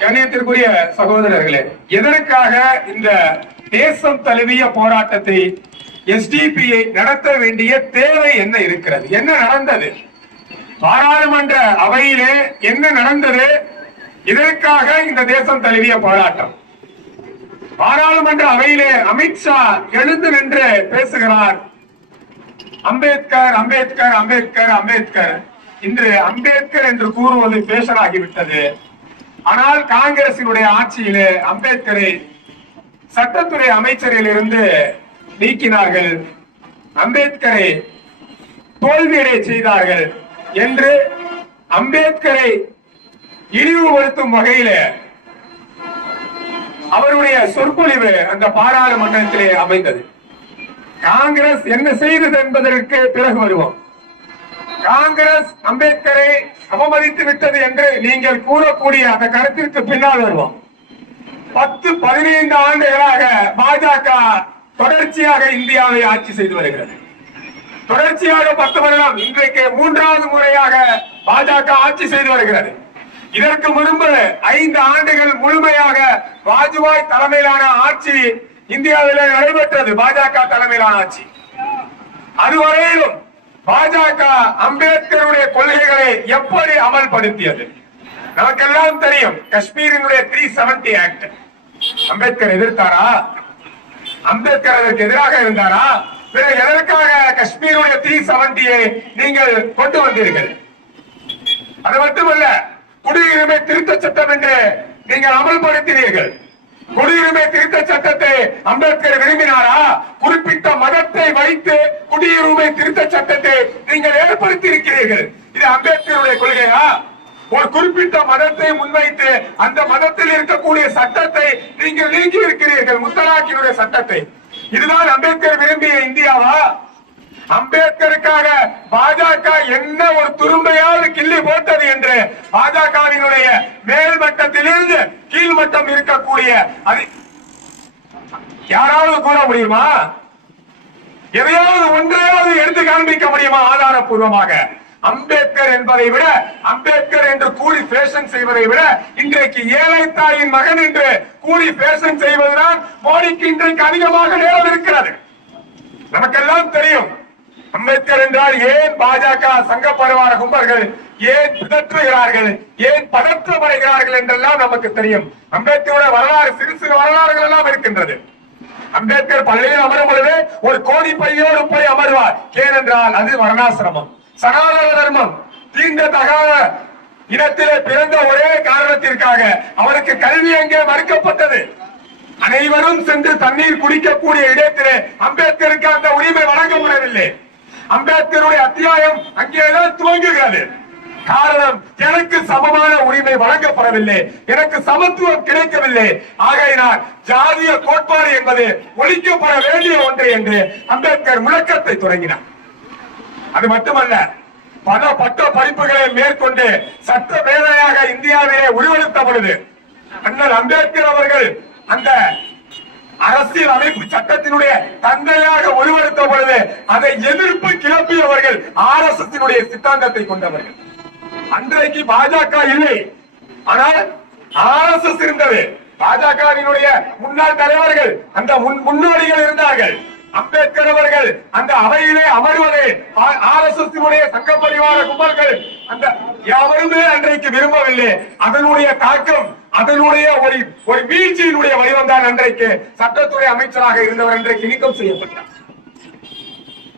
கண்ணியத்திற்குரிய சகோதரர்களே எதற்காக இந்த தேசம் தழுவிய போராட்டத்தை எஸ்டிபிஐ நடத்த வேண்டிய தேவை என்ன இருக்கிறது? என்ன நடந்தது? பாராளுமன்ற அவையிலே என்ன நடந்தது? இதற்காக இந்த தேசம் தழுவிய போராட்டம்? பாராளுமன்ற அவையிலே அமித்ஷா எழுந்து நின்று பேசுகிறார். அம்பேத்கர் அம்பேத்கர் அம்பேத்கர் அம்பேத்கர். இன்று அம்பேத்கர் என்று கூறுவது பேஷனாகிவிட்டது. ஆனால் காங்கிரசினுடைய ஆட்சியிலே அம்பேத்கரை சட்டத்துறை அமைச்சரில் இருந்து நீக்கினார்கள். அம்பேத்கரை தோல்வியடை செய்தார்கள் என்று அம்பேத்கரை இழிவுபடுத்தும் வகையில அவருடைய சொற்பொழிவு அந்த பாராளுமன்றத்திலே அமைந்தது. காங்கிரஸ் என்ன செய்தது என்பதற்கு பிறகு வருவோம். காங்கிரஸ் அம்பேத்கரை அவமதித்து விட்டது என்று நீங்கள் கூறக்கூடிய அந்த கருத்திற்கு பின்னால் வருவோம். பத்து பதினைந்து ஆண்டுகளாக பாஜக தொடர்ச்சியாக இந்தியாவை ஆட்சி செய்து வருகிறது. தொடர்ச்சியாக பத்து வருடம் இன்றைக்கு மூன்றாவது முறையாக பாஜக ஆட்சி செய்து வருகிறது. இதற்கு முன்பு ஐந்து ஆண்டுகள் முழுமையாக வாஜ்பாய் தலைமையிலான ஆட்சி இந்தியாவில் நடைபெற்றது பாஜக தலைமையிலான ஆட்சி. அதுவரையிலும் பாஜக அம்பேத்கருடைய கொள்கைகளை எப்படி அமல்படுத்தியது? நமக்கெல்லாம் தெரியும் காஷ்மீரினுடைய த்ரீ செவன்டி ஆக்ட் அம்பேத்கர் எதிர்த்தாரா? அம்பேத்கர் அதற்கு எதிராக இருந்தாரா? பிறகு எதற்காக காஷ்மீருடைய த்ரீ செவன்டியை நீங்கள் கொண்டு வந்தீர்கள்? அது மட்டுமல்ல குடியுரிமை திருத்த சட்டம் என்று நீங்கள் அமல்படுத்தினீர்கள். குடியுரிமை திருத்த சட்டத்தை அம்பேத்கர் விரும்பினாரா? குறிப்பிட்ட மதத்தை வைத்து குடியுரிமை திருத்த சட்டத்தை நீங்கள் ஏற்படுத்தி இருக்கிறீர்கள் இது அம்பேத்கருடைய கொள்கையா? ஒரு குறிப்பிட்ட மதத்தை முன்வைத்து அந்த மதத்தில் இருக்கக்கூடிய சட்டத்தை நீங்கள் நீக்கி இருக்கிறீர்கள் முத்தலாக்கினுடைய சட்டத்தை. இதுதான் அம்பேத்கர் விரும்பிய இந்தியாவா? அம்பேத்கருக்காக பாஜக என்ன ஒரு துரும்பையாவது கிள்ளி போட்டது என்று பாஜகவினுடைய மேல் மட்டத்திலிருந்து கீழ்மட்டம் இருக்கக்கூடிய அது யாராவது கூற முடியுமா? எதையாவது ஒன்றையாவது எடுத்து காண்பிக்க முடியுமா ஆதாரப்பூர்வமாக அம்பேத்கர் என்பதை விட அம்பேத்கர் என்று கூறி பேஷன் செய்வதை விட இன்றைக்கு ஏழை தாயின் மகன் என்று கூறி பேஷன் செய்வதுதான் மோடிக்கு இன்றைக்கு அதிகமாக நேரம் இருக்கிறது நமக்கெல்லாம் தெரியும் என்றால் ஏன் பாஜக சங்க பரிவார கும்பர்கள் ஏன் பிதற்றுகிறார்கள்? ஏன் பதற்றமடைகிறார்கள் என்றெல்லாம் நமக்கு தெரியும். அம்பேத்கருடைய வரலாறு சிறு சிறு வரலாறுகள் எல்லாம் இருக்கின்றது. அம்பேத்கர் பள்ளியில் அமரும் பொழுது ஒரு கோடி பையோடு போய் அமர்வார். ஏனென்றால் அது வர்ணாசிரமம் சனாதன தர்மம். தீண்ட தகாத இனத்திலே பிறந்த ஒரே காரணத்திற்காக அவருக்கு கல்வி அங்கே மறுக்கப்பட்டது. அனைவரும் சென்று தண்ணீர் குடிக்கக்கூடிய இடத்திலே அம்பேத்கருக்கு அந்த உரிமை வழங்கப்படவில்லை. அம்பேத்கருடைய அத்தியாயம் அங்கேதான் துவங்குகிறது. காரணம் எனக்கு சமமான உரிமை வழங்கப்படவில்லை. எனக்கு சமத்துவம் கிடைக்கவில்லை. ஆகையினால் ஜாதிய கோட்பாடு என்பது ஒழிக்கப்பட வேண்டிய ஒன்று என்று அம்பேத்கர் முழக்கத்தை தொடங்கினார். அது மட்டுமல்ல பல பட்ட படிப்புகளை மேற்கொண்டு சட்ட மேதையாக இந்தியாவிலே உருவெடுத்த பொழுது அண்ணன் அம்பேத்கர் அவர்கள் அந்த அரசியல் அமைப்பு சட்டத்தினுடைய தந்தையாக உருவெடுத்த பொழுது அதை எதிர்ப்பு கிளப்பியவர்கள் ஆர் எஸ் எஸ் சித்தாந்தத்தை கொண்டவர்கள். அன்றைக்கு பாஜக இல்லை. ஆனால் ஆர் எஸ் எஸ் இருந்தது. பாஜகவினுடைய முன்னாள் தலைவர்கள் அந்த முன் முன்னோடிகள் இருந்தார்கள். அம்பேத்கர் அவர்கள் அந்த அவையிலே அமர்வதை ஆர் எஸ் எஸ் சங்க பரிவார கும்பல்கள் அந்த யாவருமே அன்றைக்கு விரும்பவில்லை. அதனுடைய தாக்கம் அதனுடைய ஒரு ஒரு வீழ்ச்சியினுடைய வடிவம் தான் அன்றைக்கு சட்டத்துறை அமைச்சராக இருந்தவர் அன்றைக்கு நீக்கம் செய்யப்பட்டார்.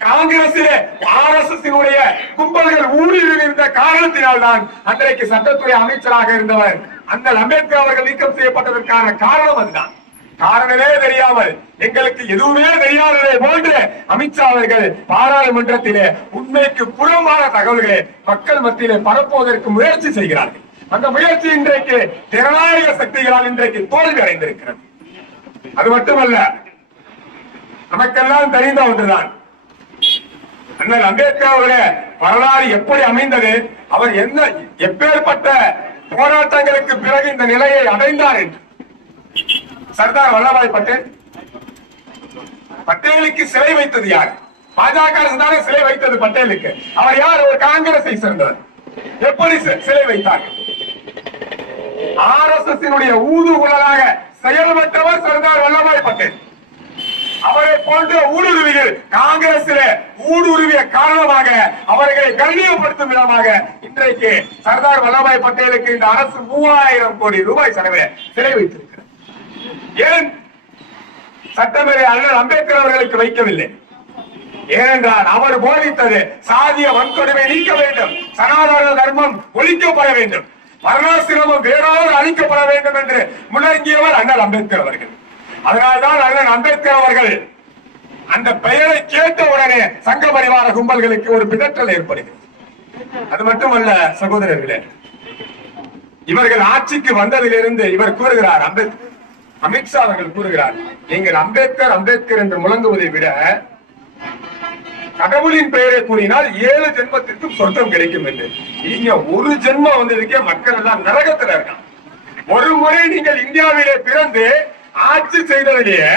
காங்கிரசிலே ஆர் எஸ் எஸ் கும்பல்கள் ஊழியர்கள் இருந்த காரணத்தினால் தான் அன்றைக்கு சட்டத்துறை அமைச்சராக இருந்தவர் அந்த அம்பேத்கர் அவர்கள் நீக்கம் செய்யப்பட்டதற்கான காரணம் அதுதான். காரணமே தெரியாமல் எங்களுக்கு எதுவுமே தெரியாததை போன்று அமித்ஷா அவர்கள் பாராளுமன்றத்திலே உண்மைக்கு புறம்பான தகவல்களை மக்கள் மத்தியிலே பரப்புவதற்கு முயற்சி செய்கிறார்கள். அந்த முயற்சி இன்றைக்கு ஜனநாயக சக்திகளால் இன்றைக்கு தோல்வி அடைந்திருக்கிறது அது மட்டுமல்ல நமக்கெல்லாம் தெரிந்த ஒன்றுதான். அண்ணல் அம்பேத்கர் அவருடைய வரலாறு எப்படி அமைந்தது அவர் என்ன எப்பேற்பட்ட போராட்டங்களுக்கு பிறகு இந்த நிலையை அடைந்தார் என்று. சர்தார் வல்லபாய் பட்டேல் பட்டேலுக்கு சிலை வைத்தது யார்? பாஜக அரசு தானே சிலை வைத்தது பட்டேலுக்கு. அவர் யார்? ஒரு காங்கிரஸை சேர்ந்தவர். எப்படி சிலை வைத்தார் ஆர் எஸ் எஸ் ஊதுகுழலாக செயல்பட்டவர் சர்தார் வல்லபாய் பட்டேல். அவரை போன்ற ஊடுருவிகள் காங்கிரசில ஊடுருவிய காரணமாக அவர்களை கண்ணியப்படுத்தும் விதமாக இன்றைக்கு சர்தார் வல்லபாய் பட்டேலுக்கு இந்த அரசு மூவாயிரம் கோடி ரூபாய் செலவில் சிறை வைத்திருக்கிறது. ஏன்? சட்டமேதை அண்ணல் அம்பேத்கர் அவர்களுக்கு வைக்கவில்லை. ஏனென்றால் அவர் போதித்தது சாதிய வன்கொடுமை நீக்க வேண்டும் சனாதன தர்மம் ஒழிக்கப்பட வேண்டும். வர்ணாசிரமம் வேறோடு அழிக்கப்பட வேண்டும் என்று முழங்கியவர் அண்ணல் அம்பேத்கர் அவர்கள். அதனால்தான் அண்ணன் அம்பேத்கர் அவர்கள் அந்த பெயரை கேட்ட உடனே சங்க பரிவார கும்பல்களுக்கு ஒரு பிதற்றல் ஏற்படுகிறது. அது மட்டுமல்ல சகோதரர்களே இவர்கள் ஆட்சிக்கு வந்ததிலிருந்து இவர் கூறுகிறார் அம்பேத்கர் அமித்ஷா அவர்கள் கூறுகிறார் நீங்கள் அம்பேத்கர் அம்பேத்கர் என்று முழங்குவதை விட கடவுளின் பெயரை கூறினால் ஏழு ஜென்மத்திற்கும் சொர்க்கம் கிடைக்கும் என்று. நீங்க ஒரு ஜென்மம் வந்ததுக்கே மக்கள் எல்லாம் நரகத்துல இருக்கான் ஒரு முறை நீங்கள் இந்தியாவிலே பிறந்து ஆட்சி செய்ததிலேயே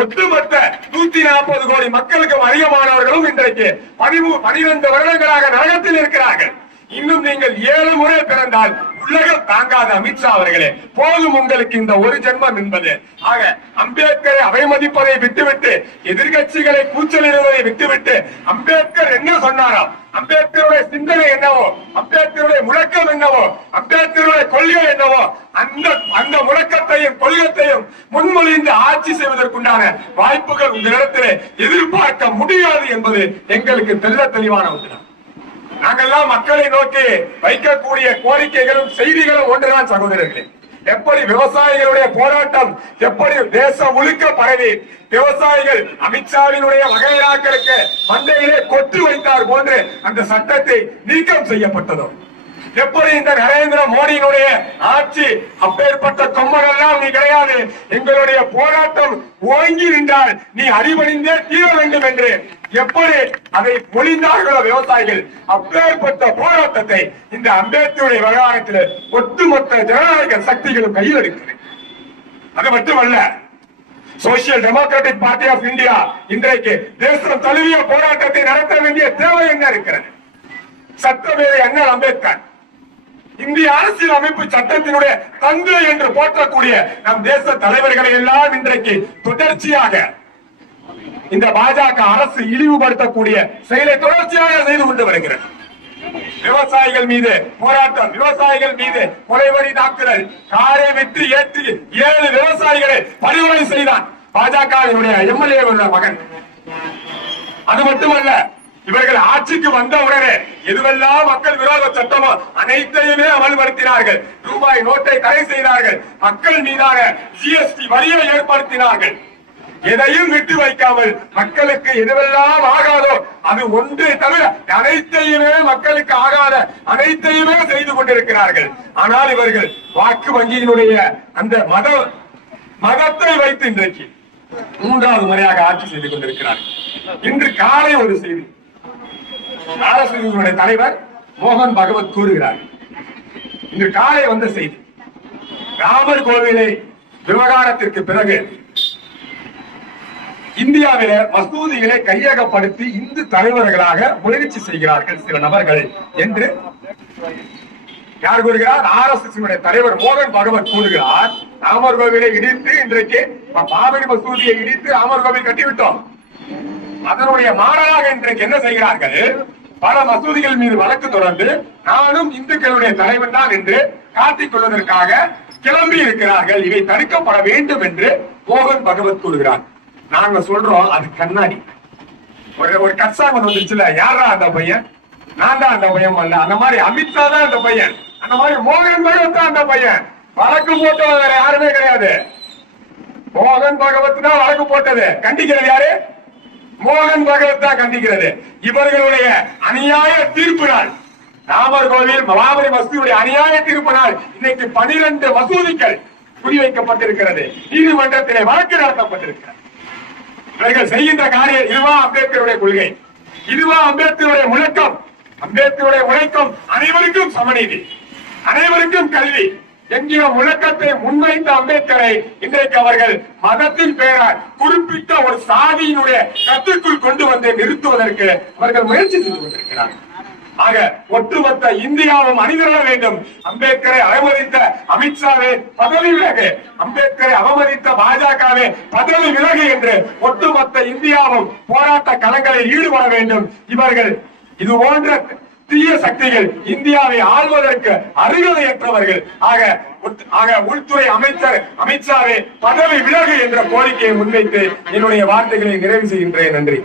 ஒட்டுமொத்த நூத்தி நாற்பது கோடி மக்களுக்கும் அதிகமானவர்களும் இன்றைக்கு பதிமூ பனிரெண்டு வருடங்களாக நரகத்தில் இருக்கிறார்கள். இன்னும் நீங்கள் ஏழு முறை பிறந்தால் உலகம் தாங்காத அமித்ஷா அவர்களே போதும் உங்களுக்கு இந்த ஒரு ஜென்மம் என்பது. ஆக அம்பேத்கரை அவைமதிப்பதை விட்டுவிட்டு எதிர்கட்சிகளை கூச்சலிடுவதை விட்டுவிட்டு அம்பேத்கர் என்ன சொன்னாராம் அம்பேத்கருடைய சிந்தனை என்னவோ அம்பேத்கருடைய முழக்கம் என்னவோ அம்பேத்கருடைய கொள்கை என்னவோ அந்த அந்த முழக்கத்தையும் கொள்கத்தையும் முன்மொழிந்து ஆட்சி செய்வதற்குண்டான வாய்ப்புகள் உங்களிடத்திலே எதிர்பார்க்க முடியாது என்பது எங்களுக்கு தெல்ல தெளிவான ஒன்றுதான் நாங்கெல்லாம் மக்களை நோக்கி வைக்கக்கூடிய கோரிக்கைகளும் செய்திகளும் ஒன்றுதான் சகோதரர்களே. எப்படி விவசாயிகளுடைய போராட்டம் எப்படி தேசம் முழுக்க பரவி விவசாயிகள் அமித்ஷாவினுடைய வகையராக்களுக்கு மந்தையிலே கொத்து வைத்தார் போன்று அந்த சட்டத்தை நீக்கம் செய்யப்பட்டதும். எப்படி இந்த நரேந்திர மோடியினுடைய ஆட்சி அப்பேற்பட்ட கொம்பன் எல்லாம் நீ கிடையாது எங்களுடைய போராட்டம் ஓங்கி நின்றால் நீ அறிவணிந்தே தீர வேண்டும் என்று எப்படி அதை பொழிந்தார்களோ விவசாயிகள் அப்பேற்பட்ட போராட்டத்தை இந்த அம்பேத்கருடைய விவகாரத்தில் ஒட்டுமொத்த ஜனநாயக சக்திகளும் கையில் எடுக்கிறது. அது மட்டுமல்ல social democratic party of India இன்றைக்கு தேசம் தழுவிய போராட்டத்தை நடத்த வேண்டிய தேவை என்ன இருக்கிறது? சட்டமேதை அண்ணல் அம்பேத்கர் இந்திய அரசியல் அமைப்பு சட்டத்தினுடைய தந்தை என்று போற்றக்கூடிய நம் தேச தலைவர்களை எல்லாம் இன்றைக்கு தொடர்ச்சியாக இந்த பாஜக அரசு இழிவுபடுத்தக்கூடிய செயலை தொடர்ச்சியாக செய்து கொண்டு வருகிறது. விவசாயிகள் மீது போராட்டம் விவசாயிகள் மீது கொலைவரி தாக்குதல் காரை விட்டு ஏற்றி ஏழு விவசாயிகளை படுகொலை செய்தான் பாஜகவினுடைய எம்எல்ஏ மகன். அது மட்டுமல்ல இவர்கள் ஆட்சிக்கு வந்த உடனே எதுவெல்லாம் மக்கள் விரோத சட்டமோ அனைத்தையுமே அமல்படுத்தினார்கள். ரூபாய் நோட்டை தடை செய்தார்கள். மக்கள் மீதான ஜிஎஸ்டி வரியை ஏற்படுத்தினார்கள். எதையும் விட்டு வைக்காமல் மக்களுக்கு எதுவெல்லாம் ஆகாதோ அது ஒன்று தவிர அனைத்தையுமே மக்களுக்கு ஆகாத அனைத்தையுமே செய்து கொண்டிருக்கிறார்கள். ஆனால் இவர்கள் வாக்கு வங்கியினுடைய அந்த மத மதத்தை வைத்து இன்றைக்கு மூன்றாவது முறையாக ஆட்சி செய்து கொண்டிருக்கிறார்கள். இன்று காலை ஒரு செய்தி. ஆர்எஸ்எஸ் தலைவர் மோகன் பகவத் கூறுகிறார். இன்று காலை வந்த செய்தி. ராமர் கோவிலை விவகாரத்திற்கு பிறகு இந்தியாவில மசூதிகளை கையகப்படுத்தி இந்து தலைவர்களாக முயற்சி செய்கிறார்கள் சில நபர்கள் என்று யார் கூறுகிறார்? ஆர் எஸ் எஸ் தலைவர் மோகன் பகவத் கூறுகிறார். ராமர் கோவிலை இடித்து இன்றைக்கு பாபரி மசூதியை இடித்து ராமர் கோவில் கட்டிவிட்டோம். அதனுடைய மாறலாக இன்றைக்கு என்ன செய்கிறார்கள்? பல மசூதிகள் மீது வழக்கு தொடர்ந்து நானும் இந்துக்களுடைய தலைவன் தான் என்று காட்டிக் கொள்வதற்காக கிளம்பி இருக்கிறார்கள். இவை தடுக்கப்பட வேண்டும் என்று மோகன் பகவத் கூறுகிறார். நாங்க சொல்றோம் அது கண்ணாடி. ஒரு ஒரு கட்சாங்க வந்துச்சுல யாரா அந்த பையன்? நான் தான் அந்த பையன் அல்ல அந்த மாதிரி அமித்ஷா தான் அந்த பையன். அந்த மாதிரி மோகன் பகவத் தான் அந்த பையன். வழக்கு போட்டவன் வேற யாருமே கிடையாது. மோகன் பகவத் தான் வழக்கு போட்டது. கண்டிக்கிறது யாரு? மோகன் பகவத் தான் கண்டிக்கிறது. இவர்களுடைய அநியாய தீர்ப்பு நாள். ராமர் கோவில் மகாபலி மசூதியுடைய அநியாய தீர்ப்பு நாள். இன்னைக்கு பனிரெண்டு மசூதிகள் குறிவைக்கப்பட்டிருக்கிறது. நீதிமன்றத்திலே வழக்கு நடத்தப்பட்டிருக்கிறது. இவர்கள் செய்கின்ற காரியம் இதுவா அம்பேத்கருடைய கொள்கை. இதுவா அம்பேத்கருடைய முழக்கம். அம்பேத்கருடைய உழைக்கும் அனைவருக்கும் சமநீதி. அனைவருக்கும் கல்வி. என்கிற முழக்கத்தை முன்வைத்த அம்பேத்கரை இன்றைக்கு அவர்கள் மதத்தின் பெயரால் குறிப்பிட்ட ஒரு சாதியினுடைய கத்துக்குள் கொண்டு வந்து நிறுத்துவதற்கு அவர்கள் முயற்சி செய்து கொண்டிருக்கிறார்கள். ஆக ஒட்டுமொத்த இந்தியாவும் அணிதிரள வேண்டும். அம்பேத்கரை அவமதித்த அமித்ஷாவே பதவி விலகு. அம்பேத்கரை அவமதித்த பாஜகவே பதவி விலகு என்று ஒட்டுமொத்த இந்தியாவும் போராட்ட களங்களில் ஈடுபட வேண்டும். இவர்கள் இது போன்ற தீய சக்திகள் இந்தியாவை ஆள்வதற்கு அருகதையற்றவர்கள். ஆக ஆக உள்துறை அமைச்சர் அமித்ஷாவே பதவி விலகு என்ற கோரிக்கையை முன்வைத்து என்னுடைய வார்த்தைகளை நிறைவு செய்கின்றேன். நன்றி.